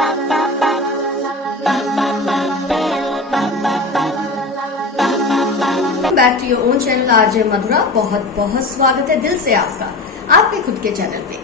Back to your own channel RJ Madhura. बहुत बहुत स्वागत है दिल से आपका आपके खुद के चैनल पे।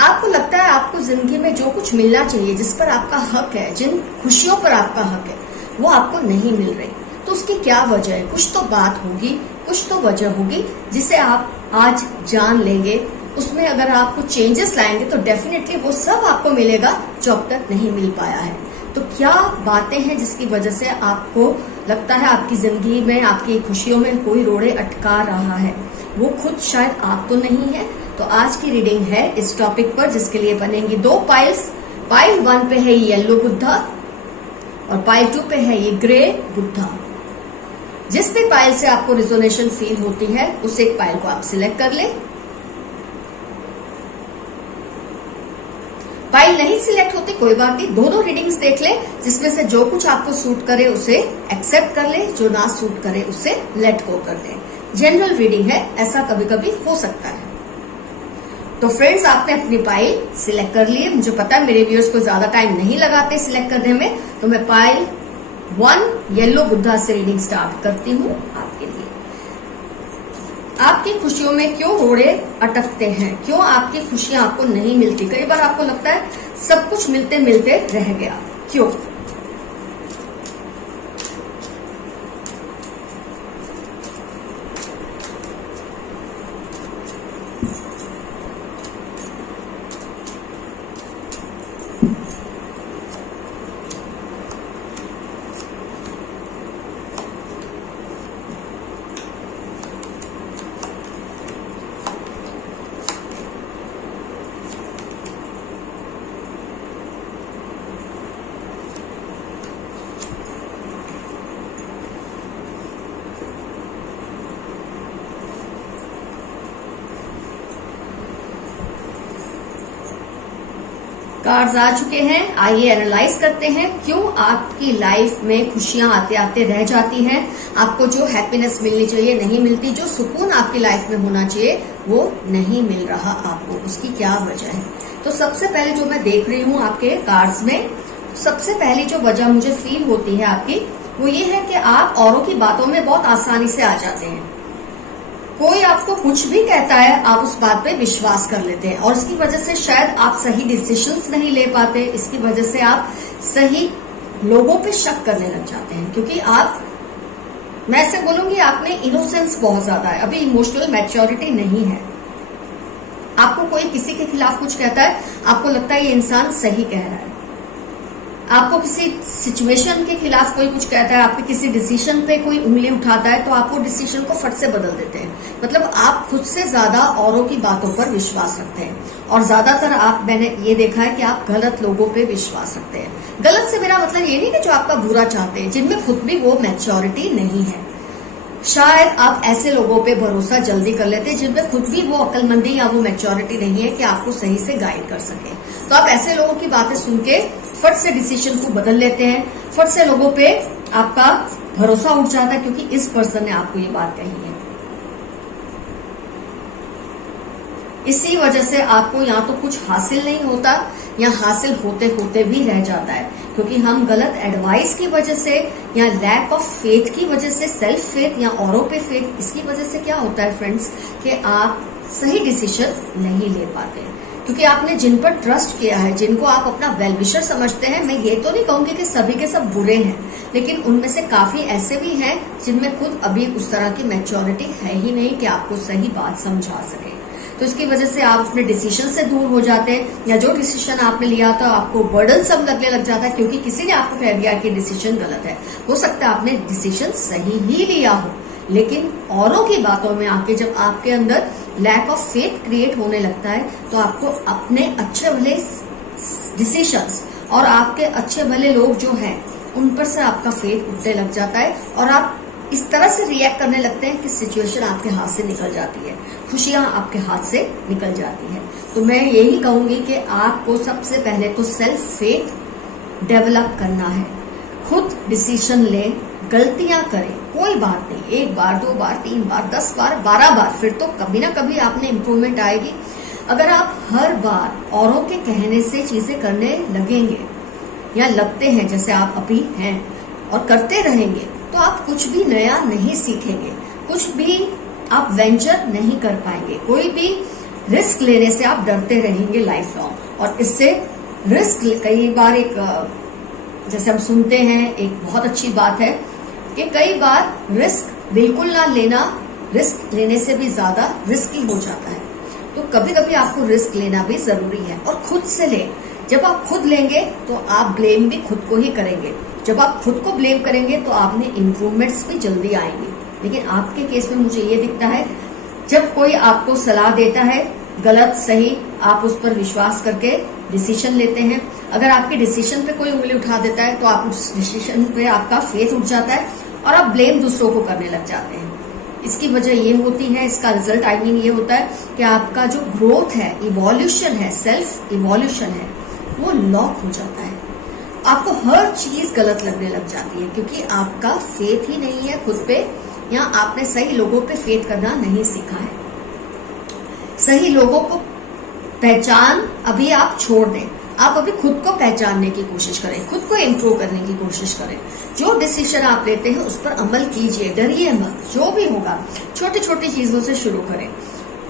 आपको लगता है आपको जिंदगी में जो कुछ मिलना चाहिए, जिस पर आपका हक है, जिन खुशियों पर आपका हक है, वो आपको नहीं मिल रही, तो उसकी क्या वजह है? कुछ तो बात होगी, कुछ तो वजह होगी जिसे आप आज जान लेंगे। उसमें अगर आप कुछ चेंजेस लाएंगे तो डेफिनेटली वो सब आपको मिलेगा जो अब तक नहीं मिल पाया है। तो क्या बातें हैं जिसकी वजह से आपको लगता है आपकी जिंदगी में, आपकी खुशियों में कोई रोड़े अटका रहा है? वो खुद शायद आप तो नहीं है। तो आज की रीडिंग है इस टॉपिक पर, जिसके लिए बनेंगी दो पाइल्स। पाइल 1 पे है ये येलो बुद्धा और पाइल 2 पे है ये ग्रे बुद्धा। जिस भी पाइल से आपको रिजोनेशन फील होती है उस एक पाइल को आप सिलेक्ट कर ले। पाइल नहीं सिलेक्ट होती कोई बात नहीं, दोनों रीडिंग्स देख ले, जिसमें से जो कुछ आपको सूट करे उसे एक्सेप्ट कर ले, जो ना सूट करे उसे लेट गो कर दे। जनरल रीडिंग है, ऐसा कभी कभी हो सकता है। तो फ्रेंड्स, आपने अपनी पाइल सिलेक्ट कर ली है। मुझे पता है मेरे व्यूअर्स को ज्यादा टाइम नहीं लगाते सिलेक्ट करने में, तो मैं पाइल 1 येलो बुद्धा से रीडिंग स्टार्ट करती हूँ आपके लिए। आपकी खुशियों में क्यों रोड़े अटकते हैं? क्यों आपकी खुशियां आपको नहीं मिलती? कई बार आपको लगता है सब कुछ मिलते मिलते रह गया, क्यों? कार्ड्स आ चुके हैं, आइए एनालाइज करते हैं क्यों आपकी लाइफ में खुशियां आते आते रह जाती हैं। आपको जो हैप्पीनेस मिलनी चाहिए नहीं मिलती, जो सुकून आपकी लाइफ में होना चाहिए वो नहीं मिल रहा आपको, उसकी क्या वजह है? तो सबसे पहले जो मैं देख रही हूँ आपके कार्ड्स में, सबसे पहली जो वजह मुझे फील होती है आपकी, वो ये है कि आप औरों की बातों में बहुत आसानी से आ जाते हैं। कोई आपको कुछ भी कहता है, आप उस बात पे विश्वास कर लेते हैं और इसकी वजह से शायद आप सही डिसीजंस नहीं ले पाते। इसकी वजह से आप सही लोगों पे शक करने लग जाते हैं, क्योंकि आप, मैं ऐसे बोलूंगी, आप में इनोसेंस बहुत ज्यादा है, अभी इमोशनल मैच्योरिटी नहीं है। आपको कोई किसी के खिलाफ कुछ कहता है, आपको लगता है ये इंसान सही कह रहा है। आपको किसी सिचुएशन के खिलाफ कोई कुछ कहता है, आपके किसी डिसीजन पे कोई उंगली उठाता है, तो आप वो डिसीजन को फट से बदल देते हैं। मतलब आप खुद से ज्यादा औरों की बातों पर विश्वास रखते हैं और ज्यादातर मैंने ये देखा है कि आप गलत लोगों पे विश्वास रखते हैं। गलत से मेरा मतलब ये नहीं कि जो आपका बुरा चाहते हैं, जिनमें खुद भी वो मैच्योरिटी नहीं है। शायद आप ऐसे लोगों पे भरोसा जल्दी कर लेते हैं जिनमें खुद भी वो अक्लमंदी या वो मैच्योरिटी नहीं है कि आपको सही से गाइड कर सके। तो आप ऐसे लोगों की बातें सुन के फट से डिसीजन को बदल लेते हैं, फट से लोगों पे आपका भरोसा उठ जाता है, क्योंकि इस पर्सन ने आपको ये बात कही है। इसी वजह से आपको या तो कुछ हासिल नहीं होता या हासिल होते होते भी रह जाता है, क्योंकि हम गलत एडवाइस की वजह से या लैक ऑफ फेथ की वजह से, सेल्फ फेथ या औरों पे फेथ, इसकी वजह से क्या होता है फ्रेंड्स कि आप सही डिसीजन नहीं ले पाते, क्योंकि आपने जिन पर ट्रस्ट किया है, जिनको आप अपना वेल विशर समझते हैं। मैं ये तो नहीं कहूंगी कि सभी के सब बुरे हैं, लेकिन उनमें से काफी ऐसे भी हैं जिनमें खुद अभी उस तरह की मैच्योरिटी है ही नहीं कि आपको सही बात समझा सके। तो इसकी वजह से आप अपने डिसीजन से दूर हो जाते हैं, या जो डिसीजन आपने लिया था आपको बर्डन सब लगने लग जाता है, क्योंकि किसी ने आपको कह दिया कि डिसीजन गलत है। हो सकता है आपने डिसीजन सही ही लिया हो, लेकिन औरों की बातों में आके जब आपके अंदर लैक ऑफ फेथ क्रिएट होने लगता है, तो आपको अपने अच्छे भले डिसीजंस और आपके अच्छे भले लोग जो हैं उन पर से आपका फेथ उठने लग जाता है और आप इस तरह से रिएक्ट करने लगते हैं कि सिचुएशन आपके हाथ से निकल जाती है, खुशियां आपके हाथ से निकल जाती है। तो मैं यही कहूंगी कि आपको सबसे पहले तो सेल्फ फेथ डेवलप करना है। खुद डिसीजन लें, गलतियां करें, कोई बात नहीं, 1 बार 2 बार 3 बार 10 बार 12 बार, फिर तो कभी ना कभी आपने इम्प्रूवमेंट आएगी। अगर आप हर बार औरों के कहने से चीजें करने लगेंगे या लगते हैं जैसे आप अभी हैं और करते रहेंगे तो आप कुछ भी नया नहीं सीखेंगे, कुछ भी आप वेंचर नहीं कर पाएंगे, कोई भी रिस्क लेने से आप डरते रहेंगे लाइफ लॉन्ग। और इससे रिस्क कई बार एक जैसे हम सुनते हैं एक बहुत अच्छी बात है कि कई बार रिस्क बिल्कुल ना लेना रिस्क लेने से भी ज्यादा रिस्की हो जाता है। तो कभी कभी आपको रिस्क लेना भी जरूरी है और खुद से ले। जब आप खुद लेंगे तो आप ब्लेम भी खुद को ही करेंगे। जब आप खुद को ब्लेम करेंगे तो आप में इम्प्रूवमेंट्स भी जल्दी आएंगे। लेकिन आपके केस में मुझे ये दिखता है जब कोई आपको सलाह देता है गलत सही, आप उस पर विश्वास करके डिसीजन लेते हैं। अगर आपके डिसीजन पे कोई उंगली उठा देता है तो आप उस डिसीजन पे आपका फेथ उठ जाता है और आप ब्लेम दूसरों को करने लग जाते हैं। इसकी वजह ये होती है, इसका रिजल्ट आई मीन ये होता है कि आपका जो ग्रोथ है, इवोल्यूशन है, सेल्फ इवोल्यूशन है, वो लॉक हो जाता है। आपको हर चीज गलत लगने लग जाती है क्योंकि आपका फेथ ही नहीं है खुद पे, या आपने सही लोगों पे फेथ करना नहीं सीखा है। सही लोगों को पहचान अभी आप छोड़ दें, आप अभी खुद को पहचानने की कोशिश करें, खुद को इम्प्रूव करने की कोशिश करें। जो डिसीजन आप लेते हैं उस पर अमल कीजिए, डरिए मत। जो भी होगा छोटी छोटी चीजों से शुरू करें।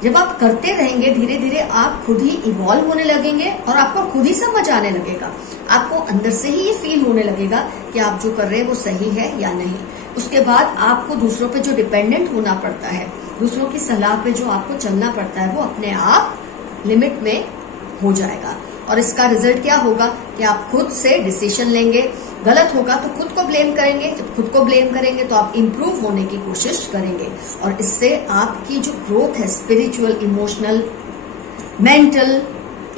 जब आप करते रहेंगे धीरे धीरे आप खुद ही इवॉल्व होने लगेंगे और आपको खुद ही समझ आने लगेगा। आपको अंदर से ही ये फील होने लगेगा कि आप जो कर रहे हैं वो सही है या नहीं। उसके बाद आपको दूसरों पे जो डिपेंडेंट होना पड़ता है, दूसरों की सलाह पे जो आपको चलना पड़ता है, वो अपने आप लिमिट में हो जाएगा। और इसका रिजल्ट क्या होगा कि आप खुद से डिसीजन लेंगे। गलत होगा तो खुद को ब्लेम करेंगे, जब खुद को ब्लेम करेंगे तो आप इम्प्रूव होने की कोशिश करेंगे और इससे आपकी जो ग्रोथ है स्पिरिचुअल, इमोशनल, मेंटल,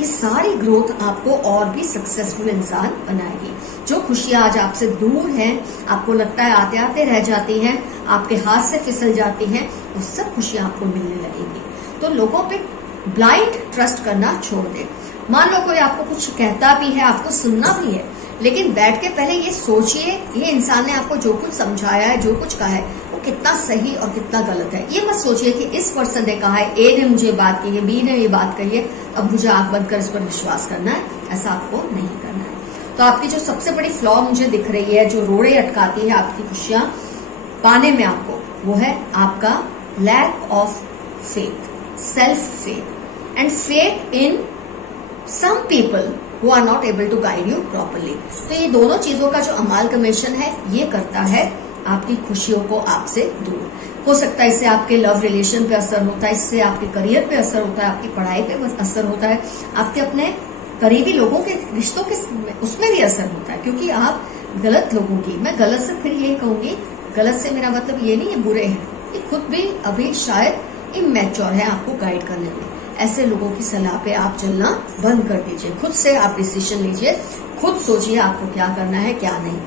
ये सारी ग्रोथ आपको और भी सक्सेसफुल इंसान बनाएगी। जो खुशियां आज आपसे दूर हैं, आपको लगता है आते आते रह जाती हैं, आपके हाथ से फिसल जाती हैं, वो सब खुशियां आपको मिलने लगेंगी। तो लोगों पे ब्लाइंड ट्रस्ट करना छोड़ दें। मान लो कोई आपको कुछ कहता भी है, आपको सुनना भी है, लेकिन बैठ के पहले ये सोचिए ये इंसान ने आपको जो कुछ समझाया है, जो कुछ कहा है, वो कितना सही और कितना गलत है। ये मत सोचिए कि इस पर्सन ने कहा है, ए ने मुझे बात कही है, बी ने ये बात कही है, अब मुझे आंख बंद कर इस पर विश्वास करना है। ऐसा आपको नहीं करना है। तो आपकी जो सबसे बड़ी फ्लॉ मुझे दिख रही है, जो रोड़े अटकाती है आपकी खुशियां पाने में आपको, वो है आपका lack of faith, self faith and faith in some people who are not able to guide you properly। तो ये दोनों चीजों का जो अमालगमेशन है ये करता है आपकी खुशियों को आपसे दूर। हो सकता है इससे आपके लव रिलेशन पे असर होता है, इससे आपके करियर पे असर होता है, आपकी पढ़ाई पे असर होता है, आपके अपने करीबी लोगों के रिश्तों के उसमें भी असर होता है क्योंकि आप गलत लोगों की, मैं गलत से फिर यही कहूंगी, गलत से मेरा मतलब ये नहीं है बुरे हैं, ये खुद भी अभी शायद इमैच्योर है आपको गाइड करने में। ऐसे लोगों की सलाह पे आप चलना बंद कर दीजिए। खुद से आप डिसीजन लीजिए, खुद सोचिए आपको क्या करना है क्या नहीं।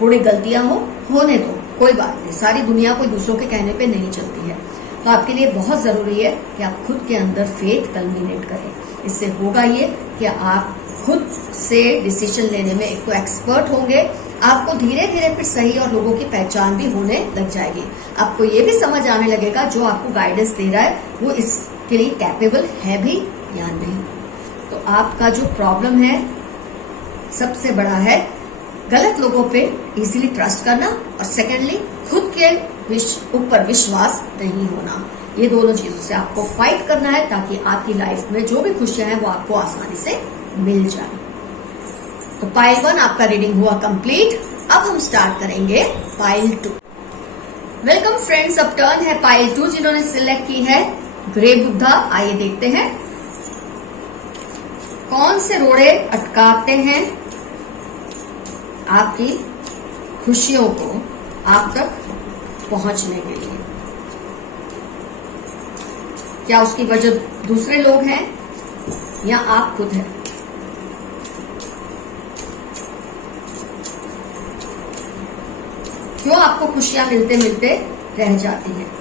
थोड़ी गलतियां होने दो, कोई बात नहीं, सारी दुनिया कोई दूसरों के कहने पे नहीं चलती है। तो आपके लिए बहुत जरूरी है कि आप खुद के अंदर फेथ कल्मिनेट करें। इससे होगा ये कि आप खुद से डिसीजन लेने में एक तो एक्सपर्ट होंगे, आपको धीरे धीरे फिर सही और लोगों की पहचान भी होने लग जाएगी। आपको ये भी समझ आने लगेगा जो आपको गाइडेंस दे रहा है वो इसके लिए कैपेबल है भी या नहीं। तो आपका जो प्रॉब्लम है सबसे बड़ा है गलत लोगों पे इजीली ट्रस्ट करना और सेकेंडली खुद के ऊपर विश्वास नहीं होना। ये दोनों चीजों से आपको फाइट करना है ताकि आपकी लाइफ में जो भी खुशियां हैं वो आपको आसानी से मिल जाए। तो पाइल 1 आपका रीडिंग हुआ कंप्लीट। अब हम स्टार्ट करेंगे पाइल 2। वेलकम फ्रेंड्स, अब टर्न है पाइल 2 जिन्होंने सिलेक्ट की है ग्रे बुद्धा। आइए देखते हैं कौन से रोड़े अटकाते हैं आपकी खुशियों को आप तक पहुंचने के लिए। क्या उसकी वजह दूसरे लोग हैं या आप खुद हैं? क्यों आपको खुशियां मिलते मिलते रह जाती हैं?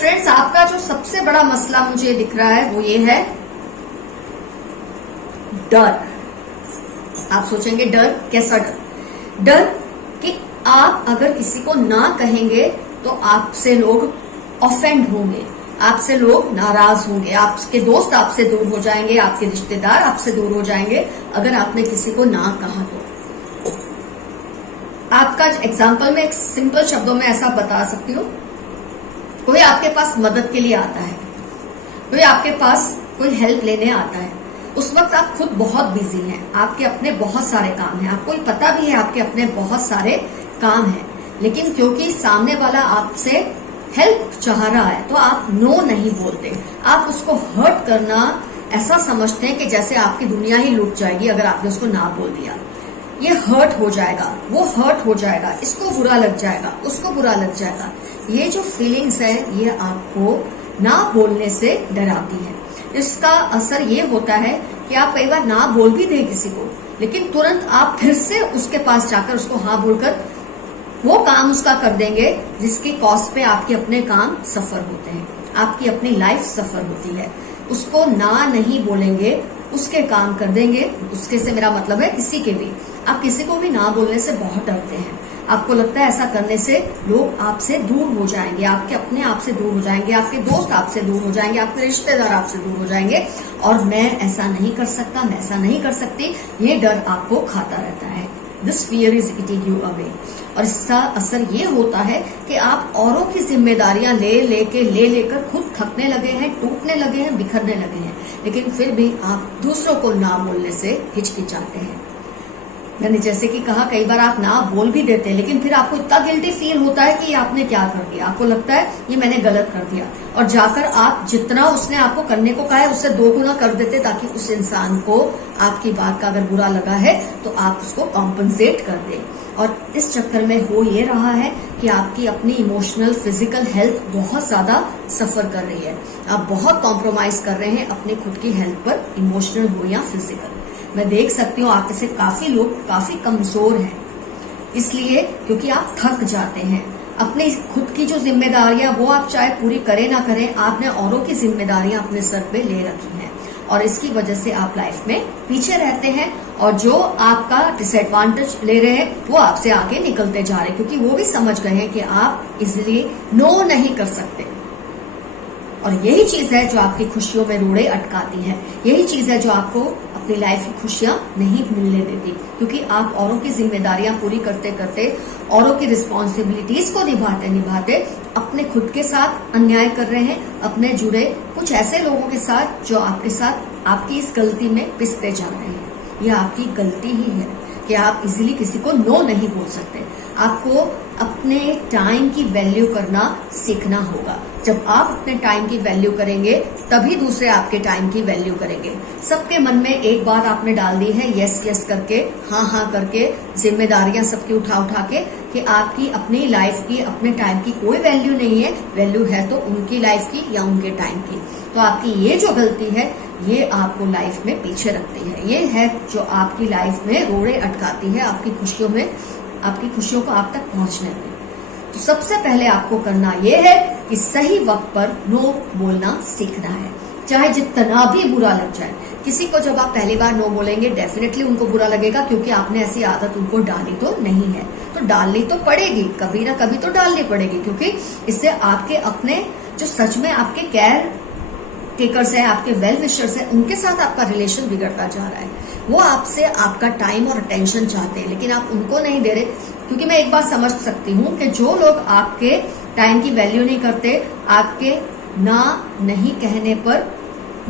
फ्रेंड्स, आपका जो सबसे बड़ा मसला मुझे दिख रहा है वो ये है डर। आप सोचेंगे डर, कैसा डर? डर कि आप अगर किसी को ना कहेंगे तो आपसे लोग ऑफेंड होंगे, आपसे लोग नाराज होंगे, आपके दोस्त आपसे दूर हो जाएंगे, आपके रिश्तेदार आपसे दूर हो जाएंगे अगर आपने किसी को ना कहा तो। आपका एग्जाम्पल में एक सिंपल शब्दों में ऐसा बता सकती हूँ, कोई आपके पास मदद के लिए आता है, कोई आपके पास कोई हेल्प लेने आता है, उस वक्त आप खुद बहुत बिजी हैं, आपके अपने बहुत सारे काम हैं, आपको पता भी है आपके अपने बहुत सारे काम हैं, लेकिन क्योंकि सामने वाला आपसे हेल्प चाह रहा है तो आप नो नहीं बोलते। आप उसको हर्ट करना ऐसा समझते हैं कि जैसे आपकी दुनिया ही लूट जाएगी अगर आपने उसको ना बोल दिया। ये हर्ट हो जाएगा, वो हर्ट हो जाएगा, इसको बुरा लग जाएगा, उसको बुरा लग जाएगा। ये जो फीलिंग्स है ये आपको ना बोलने से डराती है। इसका असर ये होता है कि आप कई बार ना बोल भी दें किसी को, लेकिन तुरंत आप फिर से उसके पास जाकर उसको हाँ बोलकर वो काम उसका कर देंगे जिसकी कॉस्ट पे आपके अपने काम सफर होते हैं, आपकी अपनी लाइफ सफर होती है। उसको ना नहीं बोलेंगे, उसके काम कर देंगे। उसके से मेरा मतलब है किसी के भी। आप किसी को भी ना बोलने से बहुत डरते हैं, आपको लगता है ऐसा करने से लोग आपसे दूर हो जाएंगे, आपके अपने आप से दूर हो जाएंगे, आपके दोस्त आपसे दूर हो जाएंगे, आपके रिश्तेदार आपसे दूर हो जाएंगे, और मैं ऐसा नहीं कर सकता, मैं ऐसा नहीं कर सकती, ये डर आपको खाता रहता है। This fear is eating you away. और इसका असर ये होता है कि आप औरों की जिम्मेदारियां लेकर खुद थकने लगे हैं, टूटने लगे हैं, बिखरने लगे हैं, लेकिन फिर भी आप दूसरों को ना बोलने से हिचकिचाते हैं। मैंने जैसे कि कहा, कई बार आप ना बोल भी देते हैं लेकिन फिर आपको इतना गिल्टी फील होता है कि आपने क्या कर दिया, आपको लगता है ये मैंने गलत कर दिया, और जाकर आप जितना उसने आपको करने को कहा है उससे 2 गुना कर देते ताकि उस इंसान को आपकी बात का अगर बुरा लगा है तो आप उसको कॉम्पनसेट कर दें। और इस चक्कर में हो ये रहा है कि आपकी अपनी इमोशनल फिजिकल हेल्थ बहुत ज्यादा सफर कर रही है। आप बहुत कॉम्प्रोमाइज कर रहे हैं अपनी खुद की हेल्थ पर, इमोशनल हो या फिजिकल। मैं देख सकती हूँ आप में से काफी लोग काफी कमजोर हैं, इसलिए क्योंकि आप थक जाते हैं। अपनी खुद की जो जिम्मेदारियां वो आप चाहे पूरी करें ना करें, आपने औरों की जिम्मेदारियां अपने सर पे ले रखी हैं, और इसकी वजह से आप लाइफ में पीछे रहते हैं, और जो आपका डिसएडवांटेज ले रहे हैं वो आपसे आगे निकलते जा रहे हैं, क्योंकि वो भी समझ गए हैं कि आप इजिली नो नहीं कर सकते। और यही चीज है जो आपकी खुशियों में रोड़े अटकाती है, यही चीज है जो आपको अपनी लाइफ की खुशियां नहीं मिलने देती, क्योंकि आप औरों की जिम्मेदारियां पूरी करते करते, औरों की रिस्पॉन्सिबिलिटीज को निभाते निभाते अपने खुद के साथ अन्याय कर रहे हैं, अपने जुड़े कुछ ऐसे लोगों के साथ जो आपके साथ आपकी इस गलती में पिसते जा रहे हैं। यह आपकी गलती ही है कि आप इजीली किसी को नो नहीं बोल सकते। आपको अपने टाइम की वैल्यू करना सीखना होगा। जब आप अपने टाइम की वैल्यू करेंगे तभी दूसरे आपके टाइम की वैल्यू करेंगे। सबके मन में एक बात आपने डाल दी है, यस यस करके, हाँ हाँ करके, जिम्मेदारियां सबकी उठा के, कि आपकी अपनी लाइफ की, अपने टाइम की कोई वैल्यू नहीं है। वैल्यू है तो उनकी लाइफ की या उनके टाइम की। तो आपकी ये जो गलती है ये आपको लाइफ में पीछे रखती है, ये है जो आपकी लाइफ में रोड़े अटकाती है, आपकी खुशियों को आप तक पहुंचने में। तो सबसे पहले आपको करना ये है कि सही वक्त पर नो बोलना सीखना है, चाहे जितना भी बुरा लग जाए। किसी को जब आप पहली बार नो बोलेंगे डेफिनेटली उनको बुरा लगेगा, क्योंकि आपने ऐसी आदत उनको डाली तो नहीं है, तो डालनी तो पड़ेगी, कभी ना कभी तो डालनी पड़ेगी, क्योंकि इससे आपके अपने जो सच में आपके केयर टेकर्स है, आपके वेल विशर्स है, उनके साथ आपका रिलेशन बिगड़ता जा रहा है। वो आपसे आपका टाइम और अटेंशन चाहते हैं लेकिन आप उनको नहीं दे रहे। क्योंकि मैं एक बात समझ सकती हूँ कि जो लोग आपके टाइम की वैल्यू नहीं करते, आपके ना नहीं कहने पर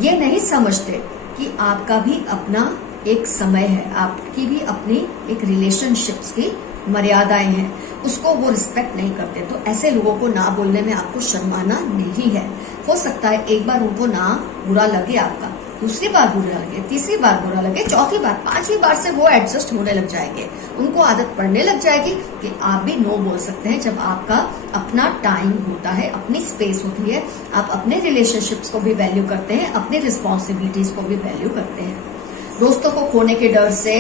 ये नहीं समझते कि आपका भी अपना एक समय है, आपकी भी अपनी एक रिलेशनशिप्स की मर्यादाएं हैं, उसको वो रिस्पेक्ट नहीं करते। तो ऐसे लोगों को ना बोलने में आपको शर्माना नहीं है। हो सकता है एक बार उनको ना बुरा लगे आपका, दूसरी बार बुरा लगे, तीसरी बार बुरा लगे, चौथी बार, 5वीं बार से वो एडजस्ट होने लग जाएंगे, उनको आदत पड़ने लग जाएगी कि आप भी नो बोल सकते हैं जब आपका अपना टाइम होता है, अपनी स्पेस होती है, आप अपने रिलेशनशिप्स को भी वैल्यू करते हैं, अपनी रिस्पॉन्सिबिलिटीज को भी वैल्यू करते हैं। दोस्तों को खोने के डर से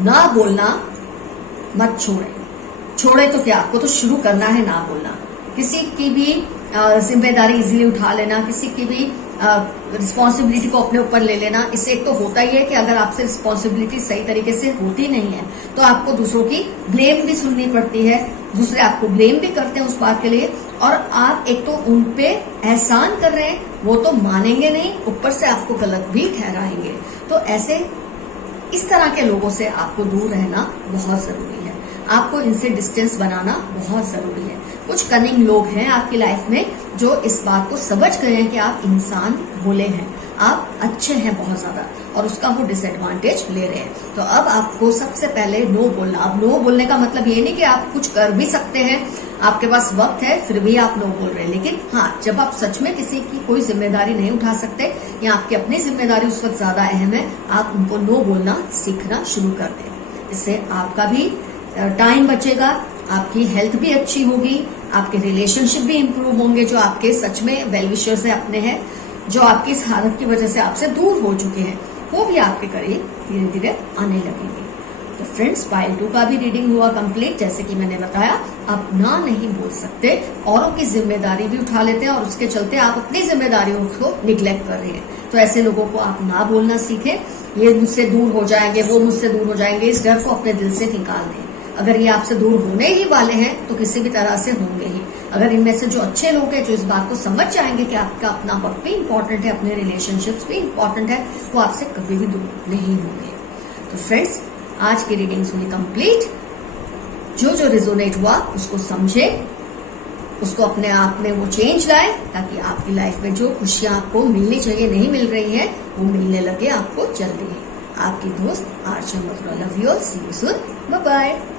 ना बोलना मत छोड़े तो क्या, आपको तो शुरू करना है ना बोलना। किसी की भी जिम्मेदारी इजीली उठा लेना, किसी की भी रिस्पॉन्सिबिलिटी को अपने ऊपर ले लेना, इससे एक तो होता ही है कि अगर आपसे रिस्पॉन्सिबिलिटी सही तरीके से होती नहीं है तो आपको दूसरों की ब्लेम भी सुननी पड़ती है, दूसरे आपको ब्लेम भी करते हैं उस बात के लिए, और आप एक तो उन पे एहसान कर रहे हैं, वो तो मानेंगे नहीं, ऊपर से आपको गलत भी ठहराएंगे। तो ऐसे इस तरह के लोगों से आपको दूर रहना बहुत जरूरी है, आपको इनसे डिस्टेंस बनाना बहुत जरूरी है। कुछ कनिंग लोग हैं आपकी लाइफ में जो इस बात को समझ गए हैं कि आप इंसान भोले हैं, आप अच्छे हैं बहुत ज्यादा, और उसका वो डिसएडवांटेज ले रहे हैं। तो अब आपको सबसे पहले नो बोलना। अब नो बोलने का मतलब ये नहीं कि आप कुछ कर भी सकते हैं, आपके पास वक्त है फिर भी आप नो बोल रहे हैं, लेकिन हाँ, जब आप सच में किसी की कोई जिम्मेदारी नहीं उठा सकते या आपकी अपनी जिम्मेदारी उस वक्त ज्यादा अहम है, आप उनको नो बोलना सीखना शुरू कर दें। इससे आपका भी टाइम बचेगा, आपकी हेल्थ भी अच्छी होगी, आपके रिलेशनशिप भी इंप्रूव होंगे, जो आपके सच में वेल विशर्स है अपने हैं, जो आपकी इस हालत की वजह से आपसे दूर हो चुके हैं, वो भी आपके करीब धीरे धीरे आने लगेंगे। तो फ्रेंड्स, पाइल 2 का भी रीडिंग हुआ कंप्लीट। जैसे कि मैंने बताया, आप ना नहीं बोल सकते, औरों की जिम्मेदारी भी उठा लेते हैं और उसके चलते आप अपनी जिम्मेदारियों को निग्लेक्ट कर रहे हैं। तो ऐसे लोगों को आप ना बोलना सीखें। ये मुझसे दूर हो जाएंगे, वो मुझसे दूर हो जाएंगे, इस डर को अपने दिल से निकाल दें। अगर ये आपसे दूर होने ही वाले हैं तो किसी भी तरह से होंगे ही। अगर इनमें से जो अच्छे लोग हैं, जो इस बात को समझ जाएंगे कि आपका अपना वक्त भी इम्पोर्टेंट है, अपने रिलेशनशिप्स भी इम्पोर्टेंट है, वो आपसे कभी भी दूर नहीं होंगे। तो फ्रेंड्स, आज की रीडिंग्स हुई कंप्लीट। जो जो रिजोनेट हुआ उसको समझे, उसको अपने आप में वो चेंज लाए, ताकि आपकी लाइफ में जो खुशियां आपको मिलनी चाहिए नहीं मिल रही है, वो मिलने लगे आपको जल्दी। आपकी दोस्त आर्चर Mathura. Love you all, see you soon, bye bye.